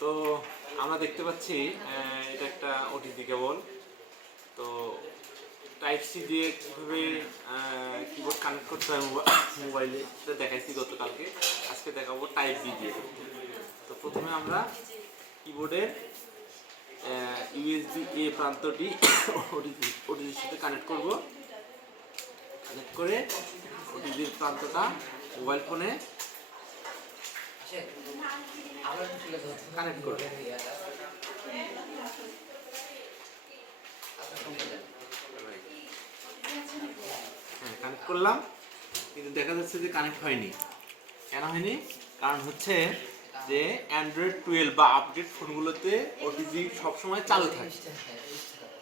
তো আমরা দেখতে পাচ্ছি এটা একটা ওটিজি কেবল। তো টাইপ সি দিয়ে কীভাবে কিবোর্ড কানেক্ট করতে হয় মোবাইলে সেটা দেখাইছি গতকালকে। আজকে দেখাবো টাইপ বি দিয়ে। তো প্রথমে আমরা কিবোর্ডের ইউএসবি এ প্রান্তটি ওটিজির সাথে কানেক্ট করব। কানেক্ট করে ওটিজির প্রান্তটা মোবাইল ফোনে কানেক্ট করব। হ্যাঁ, কানেক্ট করলাম, কিন্তু দেখা যাচ্ছে যে কানেক্ট হয়নি। কেন হয়নি? কারণ হচ্ছে যে অ্যান্ড্রয়েড 12 বা আপডেট ফোনগুলোতে ওটিজি সবসময় চালু থাকে,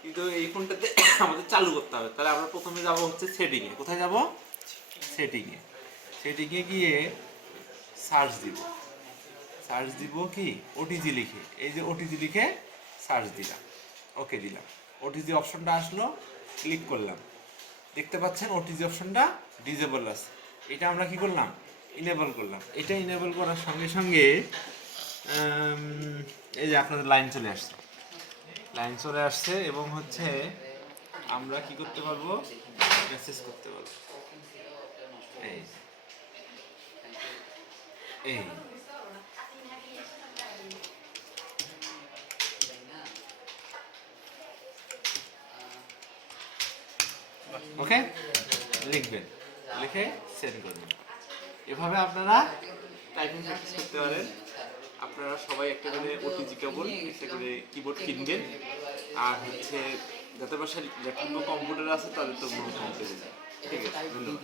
কিন্তু এই ফোনটাতে আমাদের চালু করতে হবে। তাহলে আমরা প্রথমে যাব হচ্ছে সেটিংয়ে। কোথায় যাব? সেটিংয়ে। সেটিংয়ে গিয়ে সার্চ দিব কি ওটিজি লিখে। এই যে ওটিজি লিখে সার্চ দিলাম, ওকে দিলাম। ওটিজি অপশনটা আসলো, ক্লিক করলাম। দেখতে পাচ্ছেন ওটিজি অপশনটা ডিজেবল আছে। এটা আমরা কি করলাম? ইনেবল করলাম। এটা ইনেবল করার সঙ্গে সঙ্গে এই যে আপনাদের লাইন চলে আসছে এবং হচ্ছে আমরা কি করতে পারবো? মেসেজ করতে পারবো। এই এই ওকে লিখবেন, লিখে সেন্ড করবেন। এভাবে আপনারা টাইপিং প্র্যাকটিস করতে পারেন। আপনারা সবাই একটা করে ওটিজি কেবল একটা করে কিবোর্ড কিনবেন। আর হচ্ছে যাদের বাসায় ল্যাপটপ বা কম্পিউটার আছে তাদের তো মনে কম করে দেবেন। ঠিক আছে, ধন্যবাদ।